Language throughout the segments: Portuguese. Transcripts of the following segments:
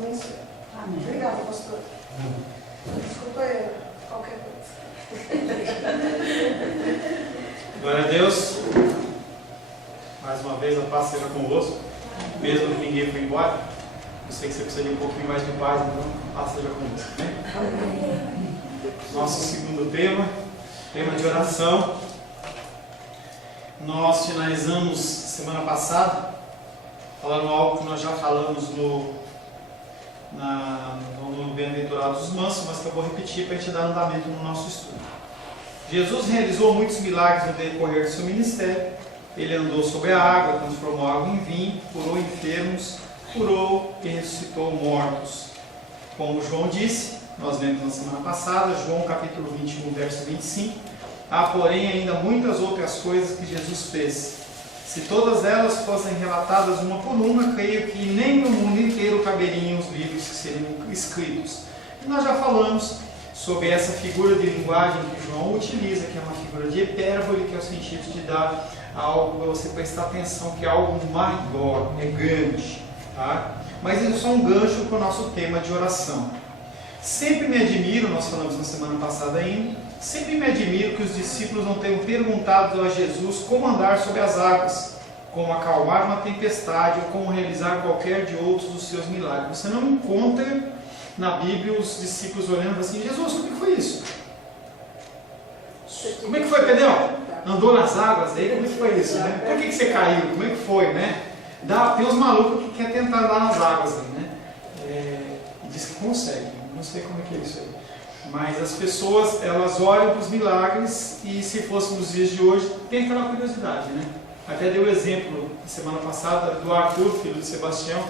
abençoe. Amém. Obrigada, pastor. Desculpa qualquer coisa. Glória a Deus. Mais uma vez a paz seja convosco. Mesmo que ninguém foi embora. Eu sei que você precisa de um pouquinho mais de paz, então a paz seja convosco. Né? Nosso segundo tema de oração. Nós finalizamos semana passada falando algo que nós já falamos no Bem-aventurado dos Mansos, mas que eu vou repetir para a gente dar andamento no nosso estudo. Jesus realizou muitos milagres no decorrer do seu ministério. Ele andou sobre a água, transformou água em vinho, curou enfermos, curou e ressuscitou mortos. Como João disse, nós lemos na semana passada, João capítulo 21, verso 25, há porém ainda muitas outras coisas que Jesus fez. Se todas elas fossem relatadas uma por uma, creio que nem no mundo inteiro caberiam os livros que seriam escritos. E nós já falamos sobre essa figura de linguagem que João utiliza, que é uma figura de hipérbole, que é o sentido de dar algo para você prestar atenção, que é algo maior, é grande. Tá? Mas isso é só um gancho para o nosso tema de oração. Sempre me admiro, nós falamos na semana passada ainda, sempre me admiro que os discípulos não tenham perguntado a Jesus como andar sobre as águas, como acalmar uma tempestade ou como realizar qualquer de outros dos seus milagres. Você não encontra na Bíblia os discípulos olhando assim, Jesus, como é que foi isso? Como é que foi, Pedro? Andou nas águas aí? Como é que foi isso? Né? Por que você caiu? Como é que foi, né? Tem uns malucos que querem tentar andar nas águas aí, né? E diz que consegue. Não sei como é que é isso aí. Mas as pessoas, elas olham para os milagres e se fosse nos dias de hoje, tem aquela curiosidade, né? Até dei o exemplo, na semana passada, do Arthur, filho de Sebastião,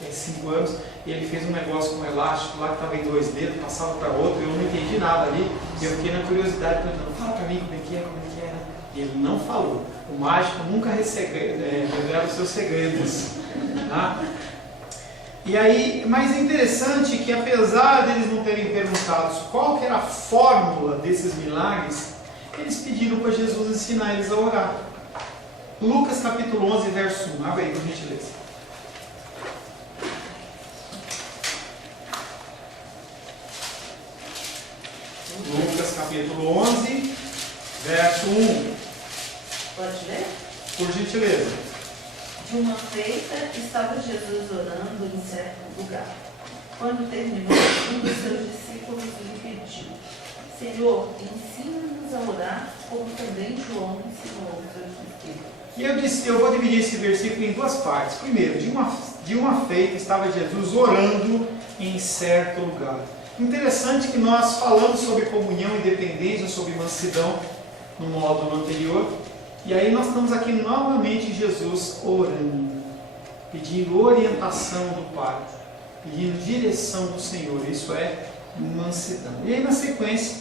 tem 5 anos, e ele fez um negócio com um elástico lá que estava em 2 dedos, passava para outro, eu não entendi nada ali, e eu fiquei na curiosidade, perguntando, fala para mim como é que é, né? E ele não falou. O mágico nunca revela os seus segredos. Tá? E aí, mas é interessante que apesar deles não terem perguntado qual que era a fórmula desses milagres, eles pediram para Jesus ensinar eles a orar. Lucas capítulo 11, verso 1. Abre aí, por gentileza. Lucas capítulo 11, verso 1. Pode ler? Por gentileza. De uma feita, estava Jesus orando em certo lugar. Quando terminou, um dos seus discípulos lhe pediu: Senhor, ensina-nos a orar, como também João ensinou os seus discípulos. E eu vou dividir esse versículo em 2 partes. Primeiro, de uma feita estava Jesus orando em certo lugar. Interessante que nós falamos sobre comunhão e dependência, sobre mansidão no módulo anterior. E aí nós estamos aqui novamente Jesus orando, pedindo orientação do Pai, pedindo direção do Senhor, isso é mansidão. E aí na sequência,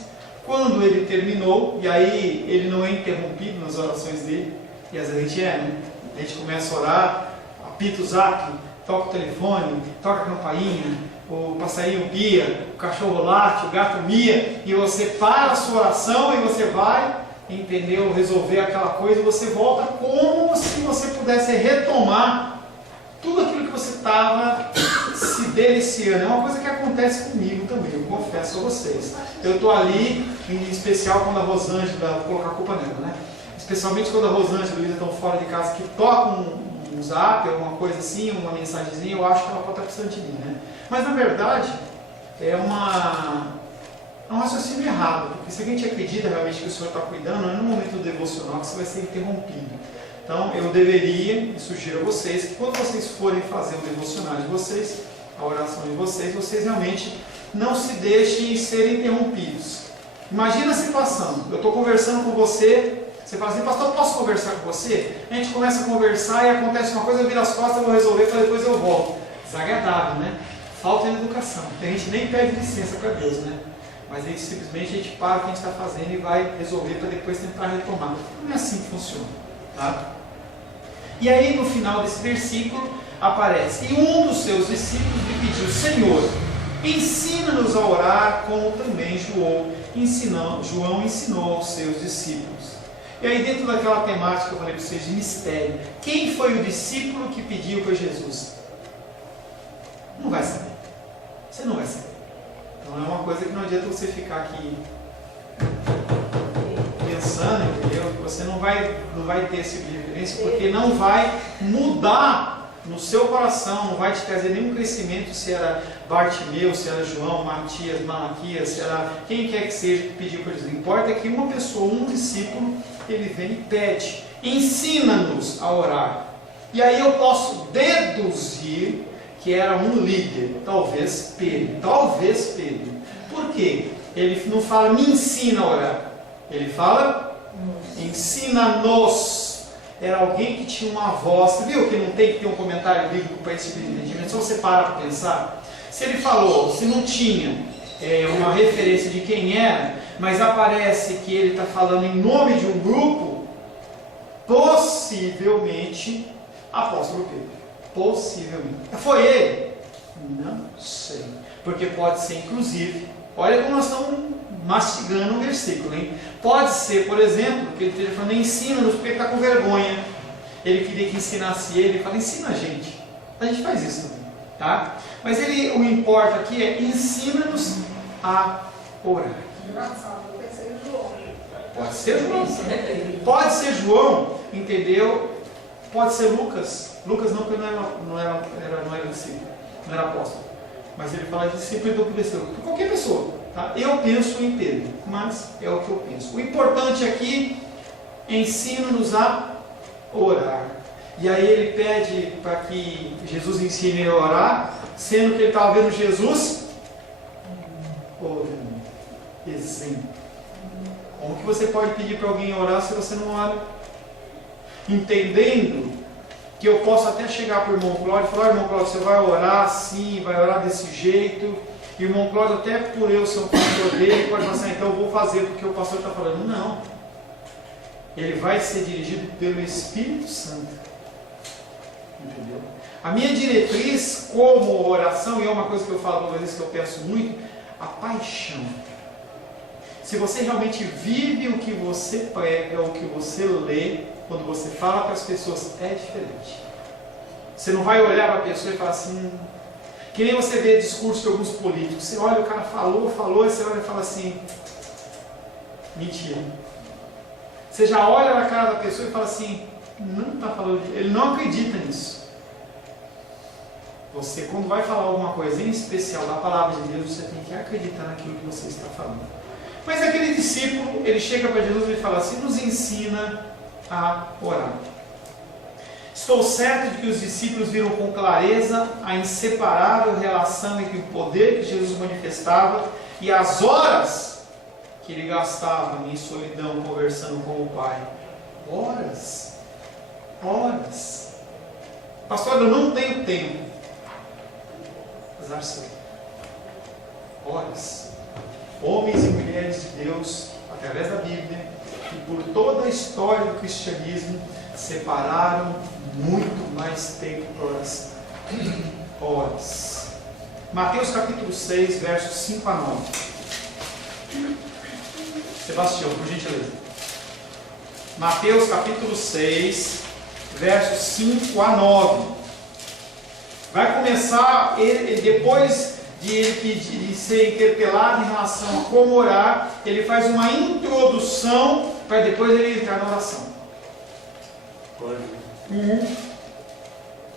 quando ele terminou, e aí ele não é interrompido nas orações dele, e às vezes a gente né? A gente começa a orar, apita o zap, toca o telefone, toca a campainha, o passarinho pia, o cachorro late, o gato mia, e você para a sua oração e você vai, entendeu? Resolver aquela coisa e você volta como se você pudesse retomar tudo aquilo que você estava se deliciando. É uma coisa que acontece comigo também, eu confesso a vocês. Eu estou ali, em especial quando a Rosângela, vou colocar a culpa nela, né? Especialmente quando a Rosângela e a Luísa estão fora de casa, que tocam um zap, alguma coisa assim, uma mensagenzinha, eu acho que ela pode estar precisando de mim, né? Mas na verdade, é um raciocínio errado, porque se a gente acredita realmente que o Senhor está cuidando, é no momento do devocional que você vai ser interrompido. Então eu deveria, e sugiro a vocês, que quando vocês forem fazer o devocional de vocês, a oração de vocês, vocês realmente não se deixem ser interrompidos. Imagina a situação, eu estou conversando com você, você fala assim, pastor, posso conversar com você? A gente começa a conversar e acontece uma coisa, eu viro as costas, eu vou resolver, para depois eu volto. Desagradável, né? Falta de educação, a gente nem pede licença para Deus, né? Mas aí simplesmente a gente para o que a gente está fazendo e vai resolver para depois tentar retomar. Não é assim que funciona. Tá? E aí no final desse versículo aparece: e um dos seus discípulos lhe pediu: Senhor, ensina-nos a orar, como também João ensinou aos seus discípulos. E aí dentro daquela temática que eu falei para vocês de mistério, quem foi o discípulo que pediu para Jesus? Não vai saber. você não vai saber. Então é uma coisa que não adianta você ficar aqui pensando, entendeu? Você não vai ter esse tipo de referência, porque não vai mudar no seu coração, não vai te trazer nenhum crescimento, se era Bartimeu, se era João, Matias, Malaquias, se era quem quer que seja que pediu para Jesus. Importa é que uma pessoa, um discípulo, ele vem e pede, ensina-nos a orar. E aí eu posso deduzir que era um líder, talvez Pedro. Por quê? Ele não fala, me ensina a orar. Ele fala, ensina-nos. Era alguém que tinha uma voz. Você viu que não tem que ter um comentário bíblico para esse tipo de entendimento? Só você para para pensar. Se ele falou, se não tinha uma referência de quem era, mas aparece que ele está falando em nome de um grupo, possivelmente, apóstolo Pedro. Possivelmente. Foi ele? Não sei. Porque pode ser, inclusive, olha como nós estamos mastigando o versículo, hein? Pode ser, por exemplo, que ele esteja falando, ensina-nos, porque ele está com vergonha. Ele queria que ensinasse ele, ele fala, ensina a gente. A gente faz isso também, tá? Mas o que importa aqui é, ensina-nos a orar. Engraçado, eu pensei em João. Pode ser João. Pode ser João, entendeu? Pode ser Lucas. Lucas não, porque não era discípulo, não era apóstolo. Mas ele fala de discípulo, então podia ser qualquer pessoa. Tá? Eu penso em Pedro, mas é o que eu penso. O importante aqui, ensina-nos a orar. E aí ele pede para que Jesus ensine ele a orar, sendo que ele estava vendo Jesus orando. Exemplo. Como que você pode pedir para alguém orar se você não ora? Entendendo que eu posso até chegar para o irmão Cláudio e falar, irmão Cláudio, você vai orar assim, vai orar desse jeito. E o irmão Cláudio, até por eu ser um pastor dele, pode falar assim, então eu vou fazer porque o pastor está falando. Não. Ele vai ser dirigido pelo Espírito Santo. Entendeu? A minha diretriz como oração, e é uma coisa que eu falo para vocês que eu penso muito, a paixão. Se você realmente vive o que você prega, o que você lê, quando você fala para as pessoas, é diferente. Você não vai olhar para a pessoa e falar assim, que nem você vê discurso de alguns políticos. Você olha, o cara falou, e você olha e fala assim, mentira. Você já olha na cara da pessoa e fala assim, não está falando, ele não acredita nisso. Você, quando vai falar alguma coisa em especial da palavra de Deus, você tem que acreditar naquilo que você está falando. Mas aquele discípulo, ele chega para Jesus e fala assim, nos ensina a orar. Estou certo de que os discípulos viram com clareza a inseparável relação entre o poder que Jesus manifestava e as horas que ele gastava em solidão conversando com o Pai. Horas. Pastor, eu não tenho tempo. Azar seu. Horas. Homens e mulheres de Deus, através da Bíblia, e por toda a história do cristianismo, separaram muito mais tempo para oração. Horas. Mateus capítulo 6, versos 5 a 9. Sebastião, por gentileza. Mateus capítulo 6, versos 5 a 9. Vai começar, depois de ele de ser interpelado em relação a como orar, ele faz uma introdução para depois ele entrar na oração.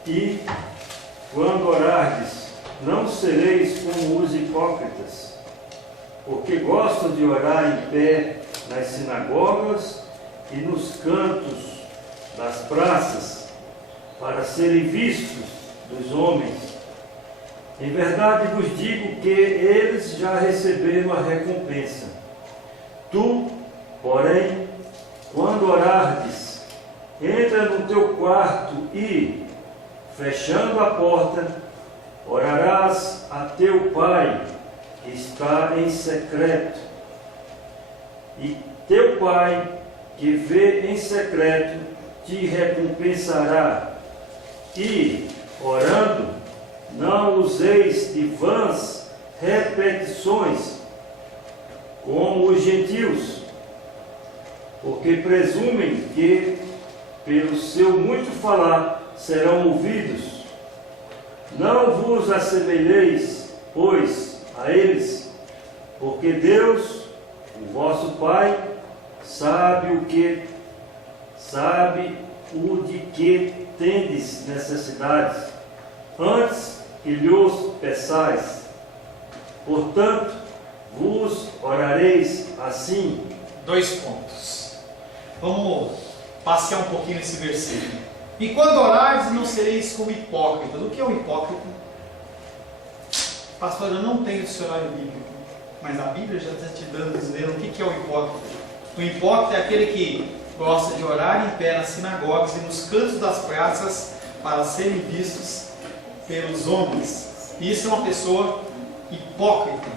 E quando orardes, não sereis como os hipócritas, porque gostam de orar em pé nas sinagogas e nos cantos das praças, para serem vistos dos homens. Em verdade vos digo que eles já receberam a recompensa. Tu, porém, quando orardes, entra no teu quarto e, fechando a porta, orarás a teu Pai, que está em secreto. E teu Pai, que vê em secreto, te recompensará. E, orando, não useis de vãs repetições, como os gentios, porque presumem que, pelo seu muito falar, serão ouvidos. Não vos assemelheis pois, a eles, porque Deus, o vosso Pai, sabe o de que tendes necessidades, antes que lhos peçais. Portanto, vos orareis assim. 2 pontos. Vamos passear um pouquinho nesse versículo. E quando orares, não sereis como hipócritas. O que é um hipócrita? Pastor, eu não tenho dicionário bíblico, mas a Bíblia já está te dizendo o que é o hipócrita. O hipócrita é aquele que gosta de orar em pé nas sinagogas e nos cantos das praças para serem vistos pelos homens. Isso é uma pessoa hipócrita.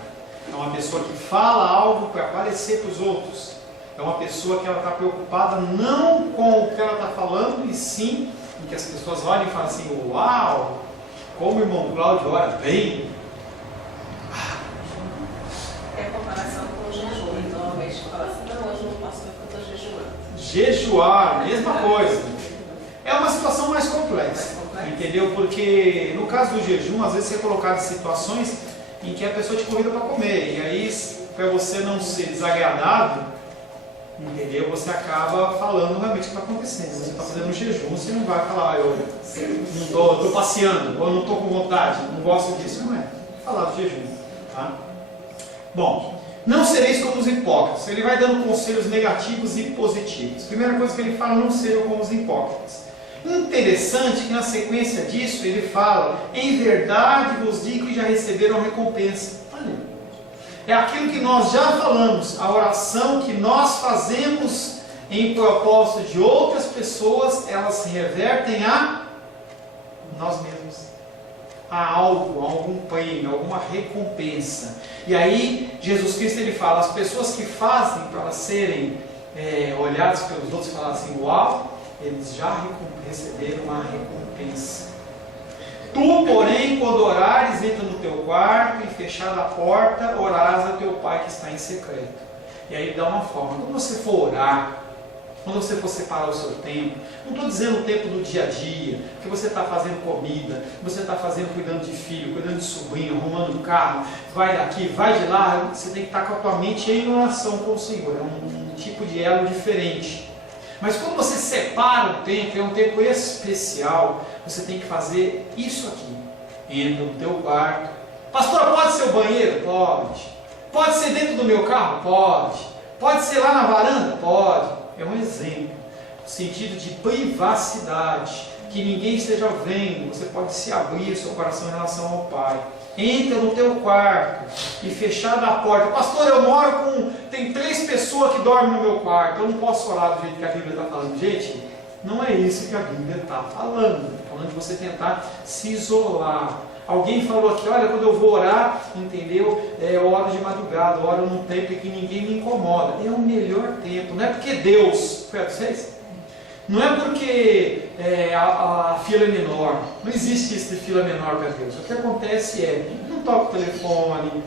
É uma pessoa que fala algo para aparecer para os outros. É uma pessoa que ela está preocupada não com o que ela está falando, e sim em que as pessoas olhem e falem assim: uau, como o irmão Cláudio ora bem. É a comparação com o jejum. Então, ao invés de falar assim, não, hoje não posso porque eu estou jejuando. Jejuar, mesma coisa. É uma situação mais complexa, entendeu? Porque no caso do jejum, às vezes você é colocado em situações em que a pessoa te convida para comer, e aí, para você não ser desagradável, entendeu? Você acaba falando realmente o que está acontecendo. Você está fazendo um jejum, você não vai falar: eu não estou passeando, ou não estou com vontade, não gosto disso. Não é. Falar do jejum, tá? Bom, não sereis como os hipócritas. Ele vai dando conselhos negativos e positivos. Primeira coisa que ele fala: não sejam como os hipócritas. Interessante que na sequência disso ele fala: em verdade vos digo que já receberam recompensa. Olha, é aquilo que nós já falamos, a oração que nós fazemos em propósito de outras pessoas, elas se revertem a nós mesmos, a algo, a algum prêmio, alguma recompensa. E aí Jesus Cristo ele fala: as pessoas que fazem para serem olhadas pelos outros, falar assim: uau, eles já receberam uma recompensa. Tu, porém, quando orares, entra no teu quarto e fechada a porta, orarás a teu Pai que está em secreto. E aí dá uma forma. Quando você for orar, quando você for separar o seu tempo, não estou dizendo o tempo do dia a dia, que você está fazendo comida, que você está fazendo cuidando de filho, cuidando de sobrinho, arrumando carro, vai daqui, vai de lá, você tem que estar com a tua mente em oração com o Senhor. É um tipo de elo diferente. Mas quando você separa o tempo, é um tempo especial, você tem que fazer isso aqui. Entra no teu quarto. Pastor, pode ser o banheiro? Pode. Pode ser dentro do meu carro? Pode. Pode ser lá na varanda? Pode. É um exemplo. No sentido de privacidade. Que ninguém esteja vendo. Você pode se abrir o seu coração em relação ao Pai. Entra no teu quarto e fechada a porta. Pastor, eu moro com... tem 3 pessoas que dormem no meu quarto. Eu não posso orar do jeito que a Bíblia está falando. Gente, não é isso que a Bíblia está falando. Está falando de você tentar se isolar. Alguém falou aqui: olha, quando eu vou orar, entendeu? Eu oro de madrugada, eu oro num tempo em que ninguém me incomoda. É o melhor tempo. Não é porque Deus... foi a vocês? Não é porque a fila é menor. Não existe isso de fila menor para Deus. O que acontece é: não toca o telefone,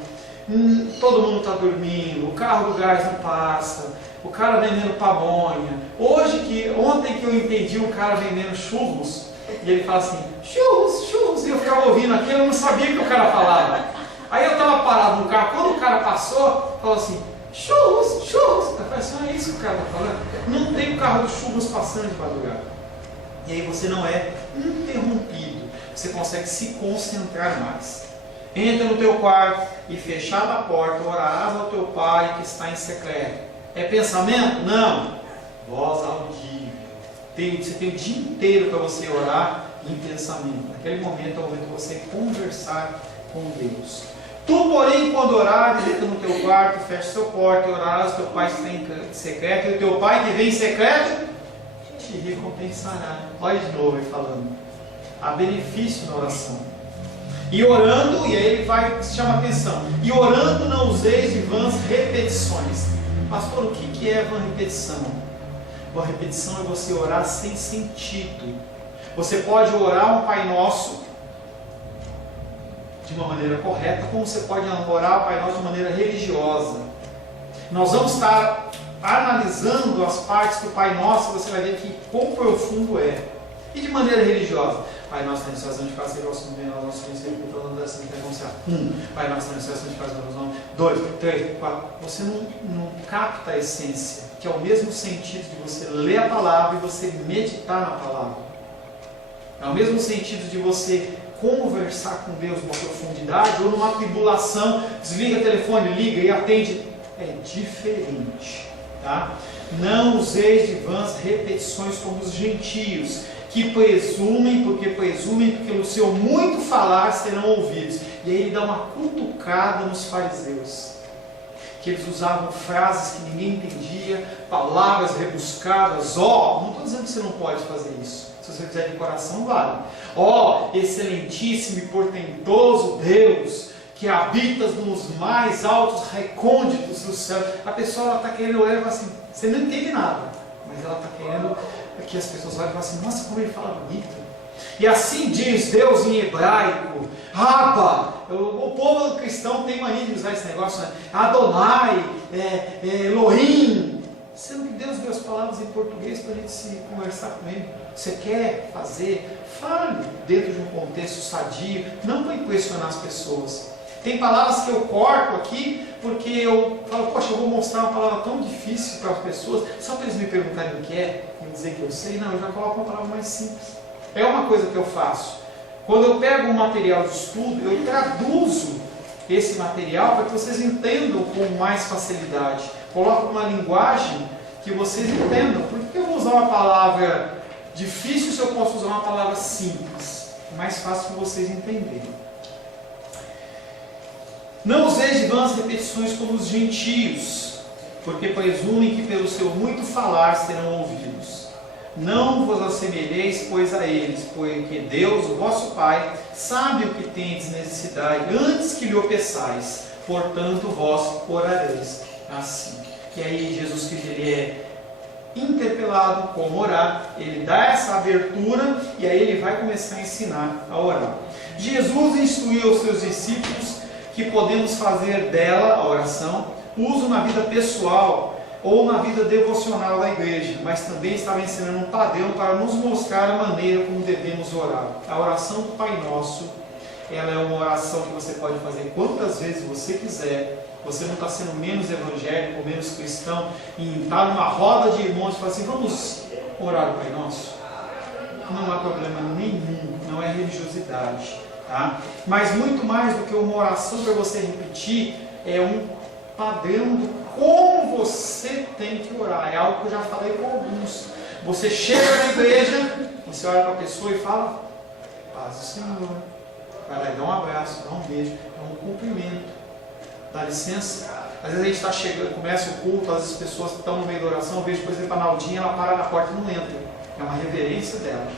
todo mundo está dormindo, o carro do gás não passa, o cara vendendo pamonha. Ontem que eu entendi um cara vendendo churros, e ele fala assim: churros, churros, e eu ficava ouvindo aquilo, eu não sabia o que o cara falava. Aí eu estava parado no carro, quando o cara passou, falou assim: churros, churros. Eu falei assim: é isso que o cara está falando? Não tem o carro dos churros passando de madrugada. E aí você não é interrompido, você consegue se concentrar mais. Entra no teu quarto e fechada a porta, orarás ao teu Pai que está em secreto. É pensamento? Não. Voz audível. Você tem o dia inteiro para você orar em pensamento. Naquele momento é o momento de você conversar com Deus. Tu, porém, quando orares, entra no teu quarto, fecha o seu porta e orarás ao teu Pai que está em secreto, e o teu Pai que vem em secreto te recompensará. Olha de novo ele falando. Há benefício na oração. E orando, e aí ele vai, chama a atenção: e orando não useis de vãs repetições. Pastor, o que é vã repetição? Vã repetição é você orar sem sentido. Você pode orar um Pai Nosso de uma maneira correta, como você pode orar o Pai Nosso de maneira religiosa. Nós vamos estar analisando as partes do Pai Nosso, você vai ver que quão profundo é. E de maneira religiosa? Pai nosso, que estás no céu, seja o vosso nome, venha o nosso reino, seja feita a vontade assim como no céu. Pai nosso, que estás no céu, santificado seja o vosso nome. 2, 3, 4. Você não capta a essência, que é o mesmo sentido de você ler a palavra e você meditar na palavra. É o mesmo sentido de você conversar com Deus numa profundidade ou numa tribulação, desliga o telefone, liga e atende. É diferente, tá? Não useis de vãs repetições como os gentios, que presumem, porque pelo seu muito falar serão ouvidos. E aí ele dá uma cutucada nos fariseus, que eles usavam frases que ninguém entendia, palavras rebuscadas. Não estou dizendo que você não pode fazer isso. Se você fizer de coração, vale. Excelentíssimo e portentoso Deus, que habitas nos mais altos recônditos do céu. A pessoa está querendo olhar e falar assim, você não entende nada, mas ela está querendo que as pessoas olhem e falem assim, nossa, como ele fala bonito. E assim diz Deus em hebraico, Abba. O povo cristão tem mania de usar esse negócio, né? Adonai, Elohim. Sendo que Deus deu as palavras em português para a gente se conversar com Ele. Você quer fazer? Fale dentro de um contexto sadio, não para impressionar as pessoas. Tem palavras que eu corto aqui, porque eu falo, poxa, eu vou mostrar uma palavra tão difícil para as pessoas, só para eles me perguntarem o que é, e dizer que eu sei. Não, eu já coloco uma palavra mais simples. É uma coisa que eu faço. Quando eu pego um material de estudo, eu traduzo esse material para que vocês entendam com mais facilidade. Coloco uma linguagem que vocês entendam. Por que eu vou usar uma palavra difícil se eu posso usar uma palavra simples? É mais fácil para vocês entenderem. Não useis de vãs repetições como os gentios, porque presumem que pelo seu muito falar serão ouvidos. Não vos assemelheis, pois, a eles, porque Deus, o vosso Pai, sabe o que tendes necessidade antes que lhe o peçais. Portanto, vós orareis assim. E aí Jesus Cristo, ele é interpelado como orar, ele dá essa abertura e aí ele vai começar a ensinar a orar. Jesus instruiu aos seus discípulos que podemos fazer dela, a oração, uso na vida pessoal ou na vida devocional da igreja, mas também estava ensinando um padrão para nos mostrar a maneira como devemos orar. A oração do Pai Nosso, ela é uma oração que você pode fazer quantas vezes você quiser. Você não está sendo menos evangélico ou menos cristão em estar numa roda de irmãos e falar assim, vamos orar o Pai Nosso? Não há problema nenhum, não é religiosidade. Tá? Mas muito mais do que uma oração para você repetir, é um padrão de como você tem que orar. É algo que eu já falei com alguns. Você chega na igreja, você olha para a pessoa e fala, paz do Senhor. Vai lá e dá um abraço, dá um beijo, dá um cumprimento. Dá licença. Às vezes a gente está chegando, começa o culto, às vezes as pessoas estão no meio da oração, eu vejo, por exemplo, a Naldinha, ela para na porta e não entra. É uma reverência dela.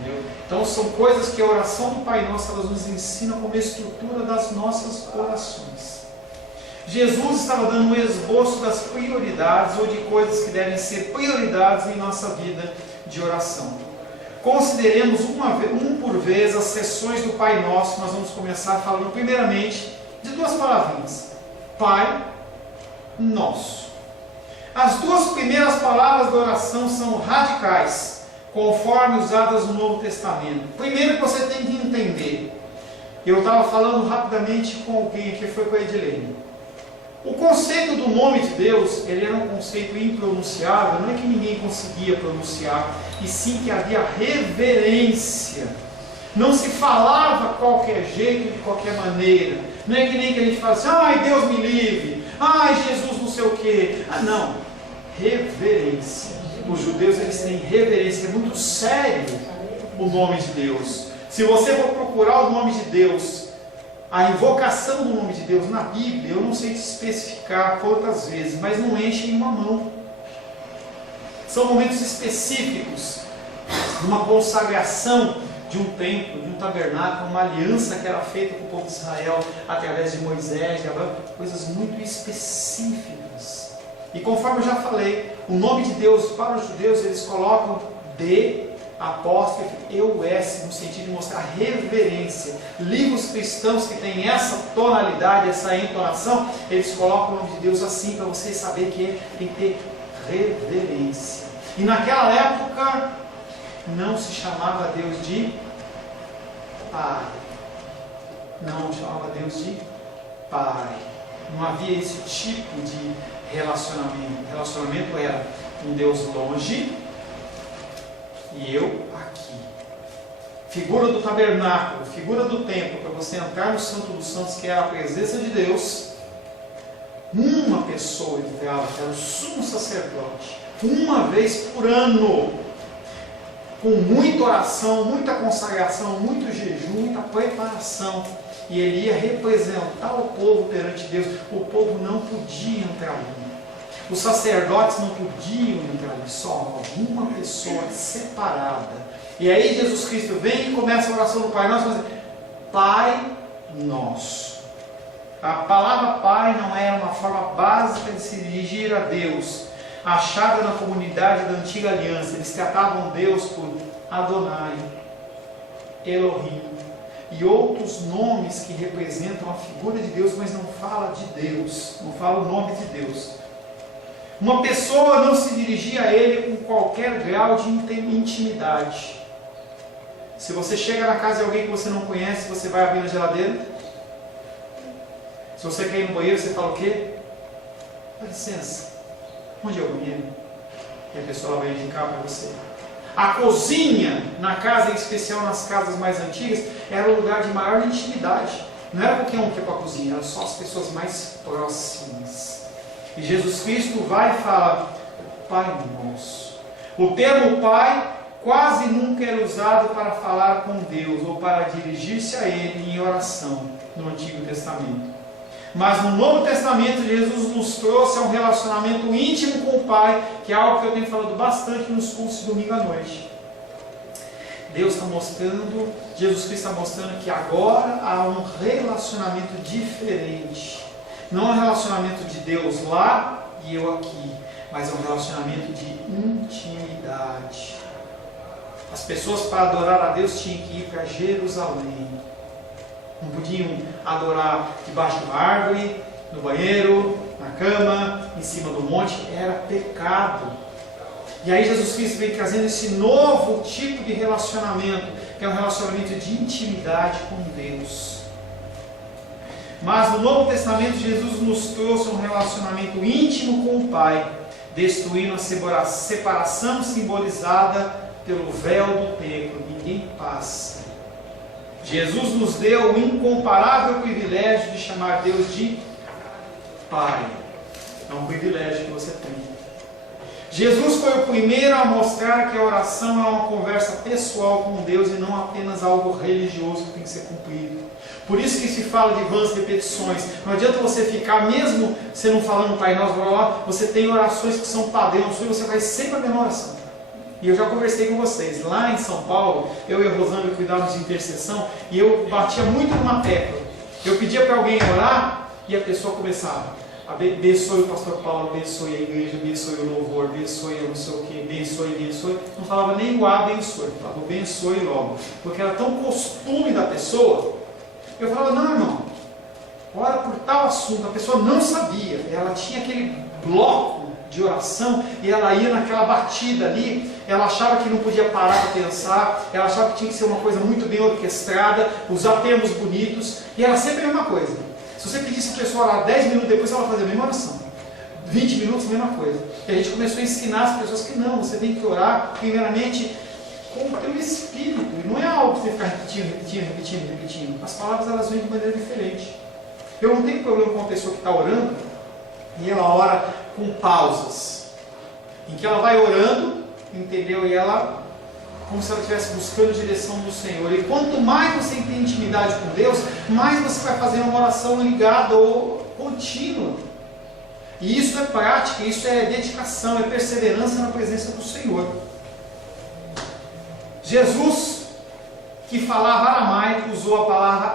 Entendeu? Então são coisas que a oração do Pai Nosso, elas nos ensinam como estrutura das nossas orações. Jesus estava dando um esboço das prioridades ou de coisas que devem ser prioridades em nossa vida de oração. Consideremos um por vez as sessões do Pai Nosso. Nós vamos começar falando primeiramente de duas palavrinhas: Pai Nosso. As duas primeiras palavras da oração são radicais, conforme usadas no Novo Testamento. Primeiro que você tem que entender, eu estava falando rapidamente com alguém que foi com a Edilene. O conceito do nome de Deus, ele era um conceito impronunciável, não é que ninguém conseguia pronunciar, e sim que havia reverência. Não se falava qualquer jeito, de qualquer maneira. Não é que nem que a gente fala assim, ai Deus me livre, ai Jesus não sei o quê. Não, reverência. Os judeus, eles têm reverência, é muito sério o nome de Deus. Se você for procurar o nome de Deus, a invocação do nome de Deus na Bíblia, eu não sei te especificar quantas vezes, mas não enche em uma mão. São momentos específicos, uma consagração de um templo, de um tabernáculo, uma aliança que era feita com o povo de Israel através de Moisés, de Abraão, coisas muito específicas. E conforme eu já falei, o nome de Deus para os judeus, eles colocam D apóstrofe EUS, no sentido de mostrar reverência. Livros cristãos que têm essa tonalidade, essa entonação, eles colocam o nome de Deus assim, para você saber que tem que ter reverência. E naquela época, não se chamava Deus de Pai. Não, chamava Deus de Pai. Não havia esse tipo de relacionamento. O relacionamento era um Deus longe e eu aqui. Figura do tabernáculo, figura do templo, para você entrar no Santo dos Santos, que é a presença de Deus. Uma pessoa entrava, que era o sumo sacerdote, uma vez por ano, com muita oração, muita consagração, muito jejum, muita preparação, e ele ia representar o povo perante Deus. O povo não podia entrar ali, os sacerdotes não podiam entrar ali, só uma pessoa separada. E aí Jesus Cristo vem e começa a oração do Pai Nosso, Pai Nosso. A palavra Pai não era uma forma básica de se dirigir a Deus, achada na comunidade da antiga aliança. Eles tratavam Deus por Adonai, Elohim e outros nomes que representam a figura de Deus, mas não fala de Deus, não fala o nome de Deus. Uma pessoa não se dirigia a Ele com qualquer grau de intimidade. Se você chega na casa de alguém que você não conhece, você vai abrir a geladeira? Se você quer ir no banheiro, você fala o quê? Dá licença, onde é o banheiro? E a pessoa vai indicar para você. A cozinha, na casa, em especial nas casas mais antigas, era o lugar de maior intimidade. Não era qualquer um que ia para a cozinha, eram só as pessoas mais próximas. E Jesus Cristo vai e fala, Pai Nosso. O termo Pai quase nunca era usado para falar com Deus ou para dirigir-se a Ele em oração no Antigo Testamento. Mas no Novo Testamento, Jesus nos trouxe a um relacionamento íntimo com o Pai, que é algo que eu tenho falado bastante nos cursos de domingo à noite. Deus está mostrando, Jesus Cristo está mostrando que agora há um relacionamento diferente. Não é um relacionamento de Deus lá e eu aqui, mas é um relacionamento de intimidade. As pessoas, para adorar a Deus, tinham que ir para Jerusalém. Não podiam adorar debaixo de uma árvore, no banheiro, na cama, em cima do monte. Era pecado. E aí Jesus Cristo vem trazendo esse novo tipo de relacionamento, que é um relacionamento de intimidade com Deus. Mas no Novo Testamento, Jesus nos trouxe um relacionamento íntimo com o Pai, destruindo a separação simbolizada pelo véu do templo. Ninguém passa. Jesus nos deu o incomparável privilégio de chamar Deus de Pai. É um privilégio que você tem. Jesus foi o primeiro a mostrar que a oração é uma conversa pessoal com Deus e não apenas algo religioso que tem que ser cumprido. Por isso que se fala de vãs repetições. Não adianta você ficar, mesmo você não falando Pai Nosso, você tem orações que são padrões, e você faz sempre a mesma oração. E eu já conversei com vocês, lá em São Paulo, eu e a Rosângela cuidávamos de intercessão, e eu batia muito numa tecla. Eu pedia para alguém orar, e a pessoa começava, abençoe o pastor Paulo, abençoe a igreja, abençoe o louvor, abençoe eu não sei o que, abençoe. Não falava nem o abençoe, falava abençoe logo. Porque era tão costume da pessoa. Eu falava, não irmão, ora por tal assunto. A pessoa não sabia, ela tinha aquele bloco de oração, e ela ia naquela batida ali, ela achava que não podia parar para pensar, ela achava que tinha que ser uma coisa muito bem orquestrada, usar termos bonitos, e era sempre a mesma coisa. Se você pedisse a pessoa orar 10 minutos depois, ela fazia a mesma oração. 20 minutos, a mesma coisa. E a gente começou a ensinar as pessoas que não, você tem que orar primeiramente com o teu espírito, e não é algo que você ficar repetindo. As palavras, elas vêm de maneira diferente. Eu não tenho problema com uma pessoa que está orando, e ela ora com pausas, em que ela vai orando, entendeu? E ela, como se ela estivesse buscando a direção do Senhor. E quanto mais você tem intimidade com Deus, mais você vai fazer uma oração ligada ou contínua. E isso é prática, isso é dedicação, é perseverança na presença do Senhor. Jesus, que falava aramaico, usou a palavra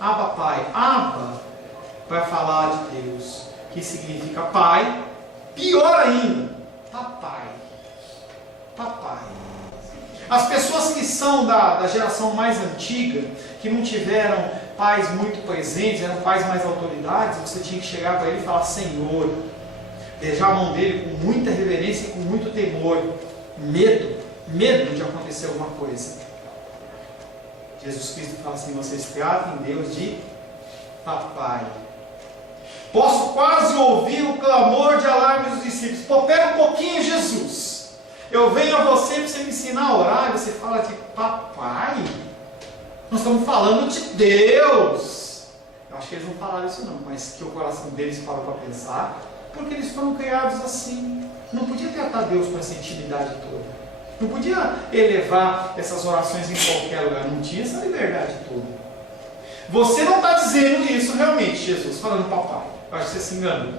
Abba Pai, Abba, para falar de Deus, que significa Pai, pior ainda, Papai. As pessoas que são da geração mais antiga, que não tiveram pais muito presentes, eram pais mais autoridades, você tinha que chegar para ele e falar Senhor, beijar a mão dele com muita reverência e com muito temor, medo de acontecer alguma coisa. Jesus Cristo fala assim: vocês tratem Deus de papai. Posso quase ouvir o clamor de alarme dos discípulos. Pô, pera um pouquinho, Jesus. Eu venho a você para você me ensinar a orar, e você fala de papai. Nós estamos falando de Deus. Eu acho que eles não falaram isso não, mas que o coração deles para para pensar, porque eles foram criados assim. Não podia tratar Deus com essa intimidade toda. Não podia elevar essas orações em qualquer lugar. Não tinha essa liberdade toda. Você não está dizendo isso realmente, Jesus, falando papai. Eu acho que você se engana.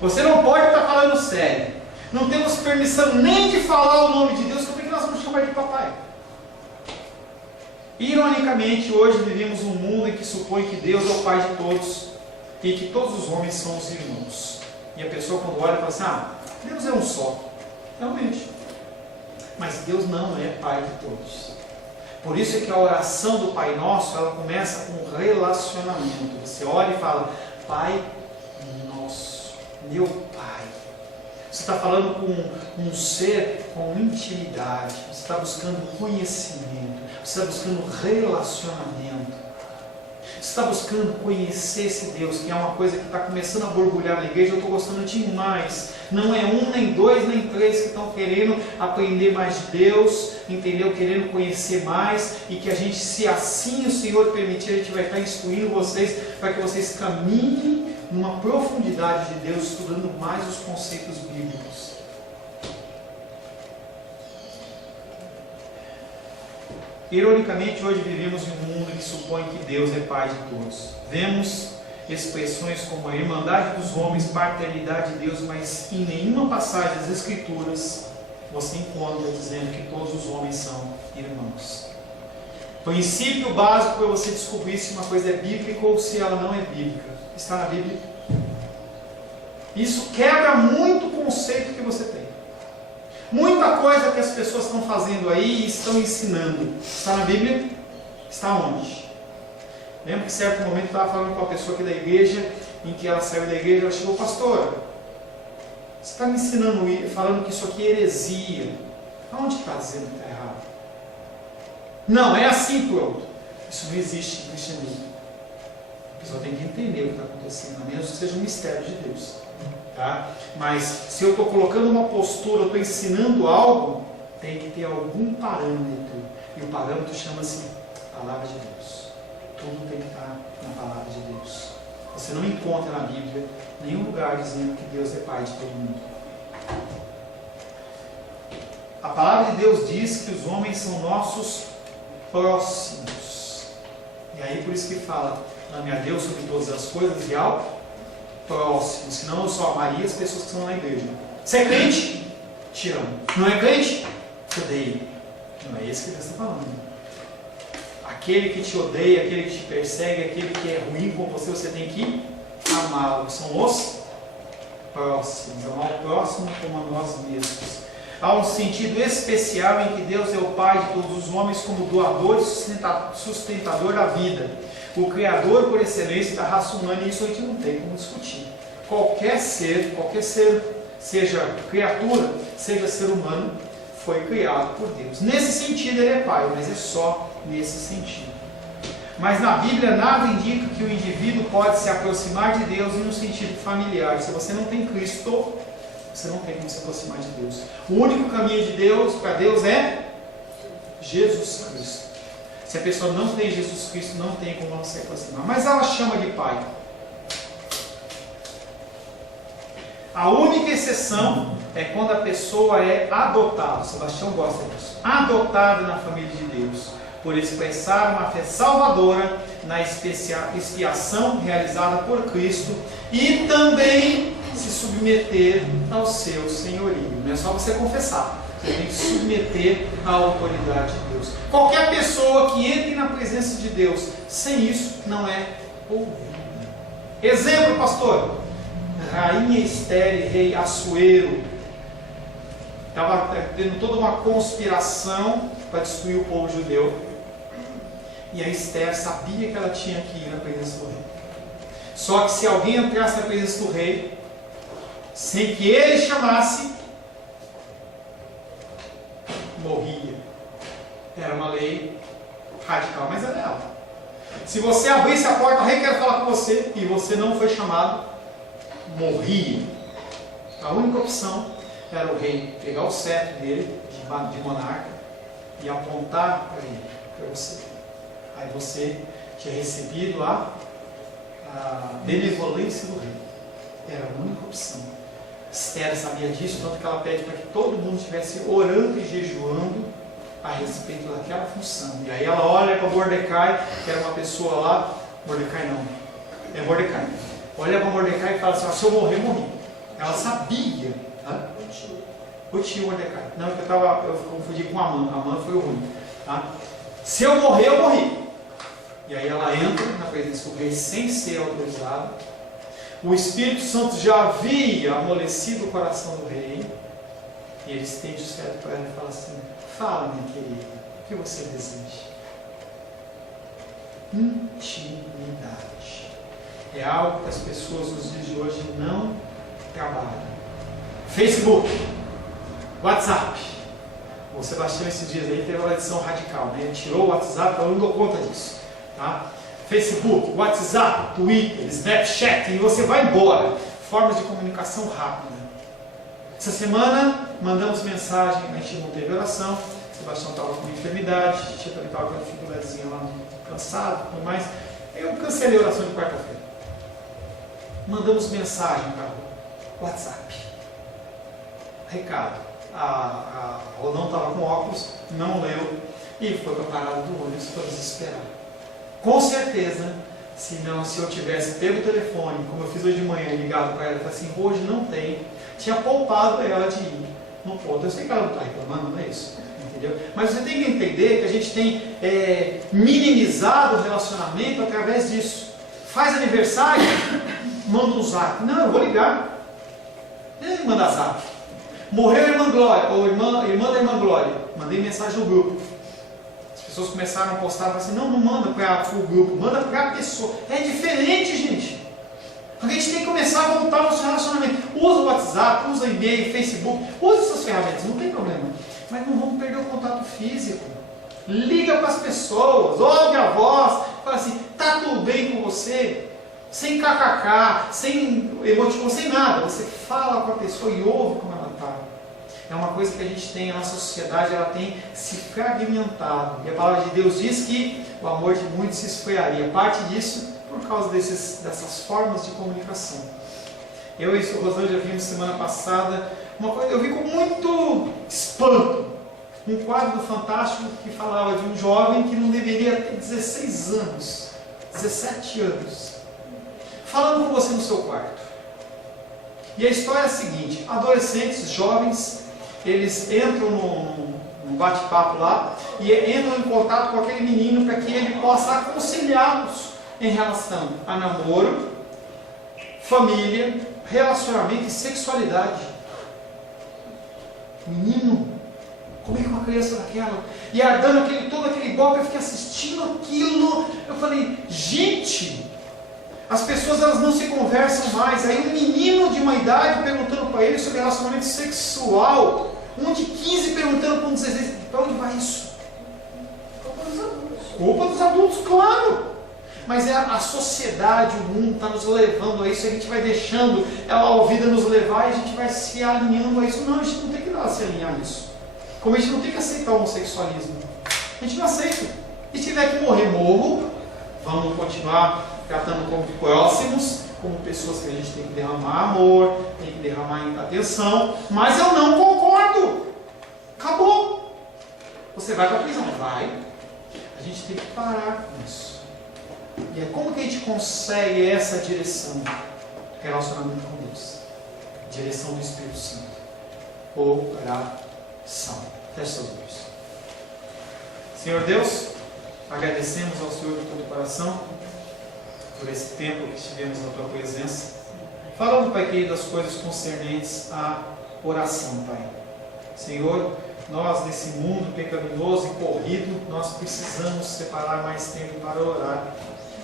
Você não pode estar falando sério. Não temos permissão nem de falar o nome de Deus, como é que nós vamos chamar de papai? Ironicamente, hoje vivemos um mundo em que supõe que Deus é o pai de todos e que todos os homens são os irmãos. E a pessoa quando olha fala assim: Deus é um só. Realmente. Mas Deus não é pai de todos. Por isso é que a oração do Pai Nosso, ela começa com um relacionamento. Você ora e fala: Pai Nosso, meu Pai. Você está falando com um ser com intimidade. Você está buscando conhecimento. Você está buscando relacionamento. Você está buscando conhecer esse Deus, que é uma coisa que está começando a borbulhar na igreja. Eu estou gostando demais. Não é um, nem dois, nem três que estão querendo aprender mais de Deus, entendeu? Querendo conhecer mais, e que a gente, se assim o Senhor permitir, a gente vai estar instruindo vocês para que vocês caminhem numa profundidade de Deus, estudando mais os conceitos bíblicos. Ironicamente, hoje vivemos em um mundo que supõe que Deus é pai de todos. Vemos expressões como a irmandade dos homens, paternidade de Deus, mas em nenhuma passagem das Escrituras você encontra dizendo que todos os homens são irmãos. Princípio básico para você descobrir se uma coisa é bíblica ou se ela não é bíblica. Está na Bíblia? Isso quebra muito o conceito que você tem. Muita coisa que as pessoas estão fazendo aí e estão ensinando. Está na Bíblia? Está onde? Lembro que em certo momento eu estava falando com uma pessoa aqui da igreja, em que ela saiu da igreja, ela chegou: pastora, você está me ensinando, falando que isso aqui é heresia. Aonde está dizendo que está errado? Não, é assim, pronto. Isso não existe em cristianismo. A pessoa tem que entender o que está acontecendo, a menos que seja um mistério de Deus. Tá? Mas se eu estou colocando uma postura, eu estou ensinando algo, tem que ter algum parâmetro. E o parâmetro chama-se Palavra de Deus. Tudo tem que estar na Palavra de Deus. Você não encontra na Bíblia nenhum lugar dizendo que Deus é pai de todo mundo. A Palavra de Deus diz que os homens são nossos próximos. E aí por isso que fala: ame a Deus sobre todas as coisas e ao próximo. Senão eu só amaria as pessoas que estão na igreja. Você é crente? Te amo. Não é crente? Te odeio. Não é isso que Deus está falando. Aquele que te odeia, aquele que te persegue, aquele que é ruim com você, você tem que amá-lo. São os próximos. Amar o próximo como a nós mesmos. Há um sentido especial em que Deus é o Pai de todos os homens, como doador e sustentador da vida. O Criador por excelência da raça humana, e isso a gente não tem como discutir. Qualquer ser, seja criatura, seja ser humano, foi criado por Deus. Nesse sentido ele é Pai, mas é só nesse sentido. Mas na Bíblia nada indica que o indivíduo pode se aproximar de Deus em um sentido familiar. Se você não tem Cristo, você não tem como se aproximar de Deus. O único caminho de Deus para Deus é Jesus Cristo. Se a pessoa não tem Jesus Cristo, não tem como ela se aproximar. Mas ela chama de Pai. A única exceção é quando a pessoa é adotada. O Sebastião gosta disso. Adotada na família de Deus, por expressar uma fé salvadora na expiação realizada por Cristo e também se submeter ao seu senhorio. Não é só você confessar. Você tem que se submeter à autoridade de Deus. Qualquer pessoa que entre na presença de Deus sem isso não é ouvida. Exemplo, pastor: Rainha Esther e rei Assuero. Estava tendo toda uma conspiração para destruir o povo judeu. E a Esther sabia que ela tinha que ir na presença do rei. Só que se alguém entrasse na presença do rei, sem que ele chamasse, morria. Era uma lei radical, mas ela é ela. Se você abrisse a porta, o rei quer falar com você, e você não foi chamado, morria. A única opção era o rei pegar o cetro dele, de monarca, e apontar para ele, para você. Aí você tinha recebido a benevolência do rei. Era a única opção. Esther sabia disso, tanto que ela pede para que todo mundo estivesse orando e jejuando a respeito daquela função. E aí ela olha para Mordecai, que era uma pessoa lá, Mordecai não, é Mordecai. Olha para Mordecai e fala assim, se eu morrer, morri. Ela sabia. Tá? O tio Mordecai. Não, porque eu confundi com Amã. Amã foi o ruim. Tá? Se eu morrer, eu morri. E aí ela entra na presença do rei sem ser autorizada. O Espírito Santo já havia amolecido o coração do rei. E ele estende o cetro para ela e fala assim, fala, minha querida, o que você deseja? Intimidade. É algo que as pessoas nos dias de hoje não trabalham. Facebook, WhatsApp. O Sebastião esses dias aí teve uma edição radical, né? Ele tirou o WhatsApp, eu não dou conta disso. Tá? Facebook, WhatsApp, Twitter, Snapchat, e você vai embora. Formas de comunicação rápida. Essa semana mandamos mensagem, a gente não teve oração. O Sebastião estava com uma enfermidade, a gente também estava com uma dificuldadezinha lá, cansado, tudo mais. Eu cancelei a oração de quarta-feira. Mandamos mensagem para o WhatsApp. Recado. A Ronão estava com óculos, não leu e foi para a parada do ônibus para desesperar. Com certeza, se eu tivesse pego o telefone, como eu fiz hoje de manhã, ligado para ela e falei assim, hoje não tem, tinha poupado ela de ir no ponto. Eu sei que ela não está reclamando, não é isso? Entendeu? Mas você tem que entender que a gente tem minimizado o relacionamento através disso. Faz aniversário, manda um zap. Não, eu vou ligar. Ele manda zap. Morreu a irmã Glória, ou irmã da irmã Glória. Mandei mensagem no grupo. As pessoas começaram a postar e falaram assim, não manda para o grupo, manda para a pessoa. É diferente, gente. A gente tem que começar a voltar ao nosso relacionamento. Usa o WhatsApp, usa e-mail, Facebook, usa essas ferramentas, não tem problema. Mas não vamos perder o contato físico. Liga para as pessoas, ouve a voz, fala assim, tá tudo bem com você? Sem kkk, sem emoticon, sem nada. Você fala com a pessoa e ouve como ela está. É uma coisa que a gente tem, a nossa sociedade, ela tem se fragmentado. E a palavra de Deus diz que o amor de muitos se esfriaria. Parte disso por causa dessas formas de comunicação. Eu e o Rosângela vimos semana passada uma coisa, eu vi com muito espanto um quadro do Fantástico que falava de um jovem que não deveria ter 16 anos, 17 anos, falando com você no seu quarto. E a história é a seguinte, adolescentes, jovens, eles entram num bate-papo lá e entram em contato com aquele menino para que ele possa aconselhá-los em relação a namoro, família, relacionamento e sexualidade. Menino, como é que uma criança daquela? E dando todo aquele golpe, eu fiquei assistindo aquilo. Eu falei, gente, as pessoas elas não se conversam mais. Aí um menino de uma idade perguntando para ele sobre relacionamento sexual. Um de 15 perguntando para um 16. Para onde vai isso? Culpa dos adultos. Culpa dos adultos, claro. Mas é a sociedade, o mundo está nos levando a isso, a gente vai deixando a vida nos levar e a gente vai se alinhando a isso. Não, a gente não tem que se alinhar a isso. Como a gente não tem que aceitar o homossexualismo. A gente não aceita. E se tiver que morrer, morro. Vamos continuar tratando como próximos, como pessoas que a gente tem que derramar amor, tem que derramar atenção. Mas eu não concordo. Acabou. Você vai para a prisão. Vai. A gente tem que parar com isso. E é como que a gente consegue essa direção? Relacionamento com Deus. Direção do Espírito Santo. Oração. Feche seus olhos. Senhor Deus, agradecemos ao Senhor de todo o coração por esse tempo que estivemos na Tua presença. Falando, Pai querido, das coisas concernentes à oração, Pai. Senhor, nós nesse mundo pecaminoso e corrido, nós precisamos separar mais tempo para orar.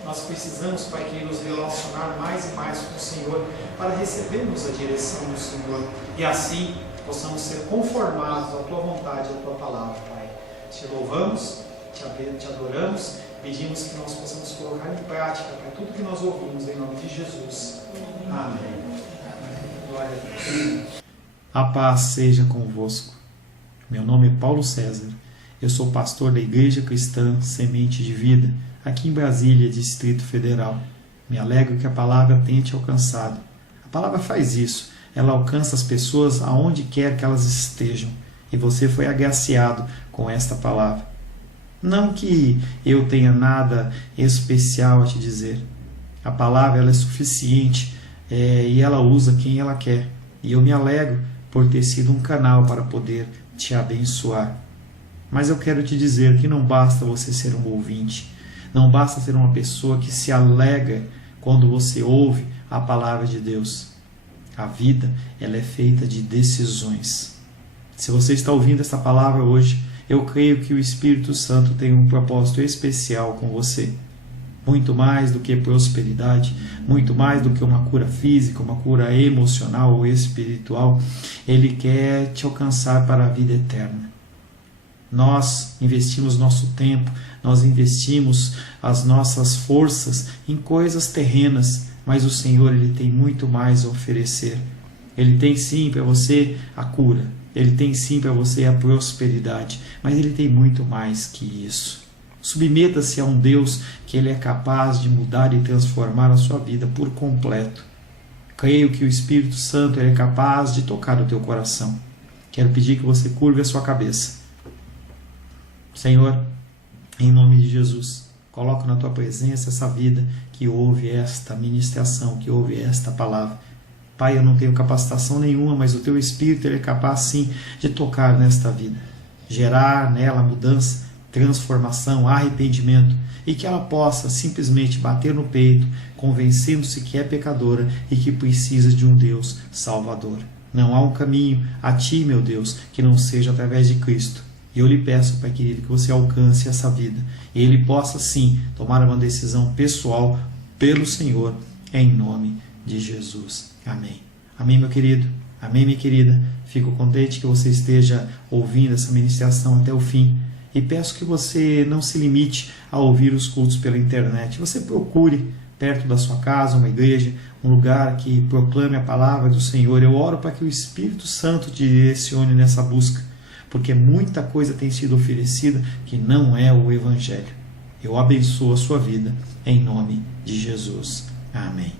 Nós precisamos, Pai, que nos relacionar mais e mais com o Senhor para recebermos a direção do Senhor e assim possamos ser conformados à Tua vontade, à Tua palavra, Pai. Te louvamos te adoramos, pedimos que nós possamos colocar em prática para tudo que nós ouvimos, em nome de Jesus. Amém. Glória a Deus. A paz seja convosco. Meu nome é Paulo César. Eu sou pastor da Igreja Cristã Semente de Vida, aqui em Brasília, Distrito Federal. Me alegro que a palavra tenha te alcançado. A palavra faz isso. Ela alcança as pessoas aonde quer que elas estejam. E você foi agraciado com esta palavra. Não que eu tenha nada especial a te dizer. A palavra ela é suficiente e ela usa quem ela quer. E eu me alegro por ter sido um canal para poder te abençoar. Mas eu quero te dizer que não basta você ser um ouvinte. Não basta ser uma pessoa que se alegra quando você ouve a palavra de Deus. A vida ela é feita de decisões. Se você está ouvindo essa palavra hoje, eu creio que o Espírito Santo tem um propósito especial com você. Muito mais do que prosperidade, muito mais do que uma cura física, uma cura emocional ou espiritual, Ele quer te alcançar para a vida eterna. Nós investimos nosso tempo, nós investimos as nossas forças em coisas terrenas, mas o Senhor Ele tem muito mais a oferecer. Ele tem sim para você a cura, Ele tem sim para você a prosperidade, mas Ele tem muito mais que isso. Submeta-se a um Deus que Ele é capaz de mudar e transformar a sua vida por completo. Creio que o Espírito Santo Ele é capaz de tocar o teu coração. Quero pedir que você curve a sua cabeça. Senhor, em nome de Jesus, coloco na tua presença essa vida que ouve esta ministração, que ouve esta palavra. Pai, eu não tenho capacitação nenhuma, mas o teu Espírito Ele é capaz sim de tocar nesta vida, gerar nela mudança, transformação, arrependimento, e que ela possa simplesmente bater no peito, convencendo-se que é pecadora e que precisa de um Deus salvador. Não há um caminho a ti, meu Deus, que não seja através de Cristo. E eu lhe peço, Pai querido, que você alcance essa vida e ele possa sim tomar uma decisão pessoal pelo Senhor, em nome de Jesus. Amém. Amém, meu querido. Amém, minha querida. Fico contente que você esteja ouvindo essa ministração até o fim. E peço que você não se limite a ouvir os cultos pela internet. Você procure perto da sua casa uma igreja, um lugar que proclame a palavra do Senhor. Eu oro para que o Espírito Santo te direcione nessa busca, porque muita coisa tem sido oferecida que não é o Evangelho. Eu abençoo a sua vida em nome de Jesus. Amém.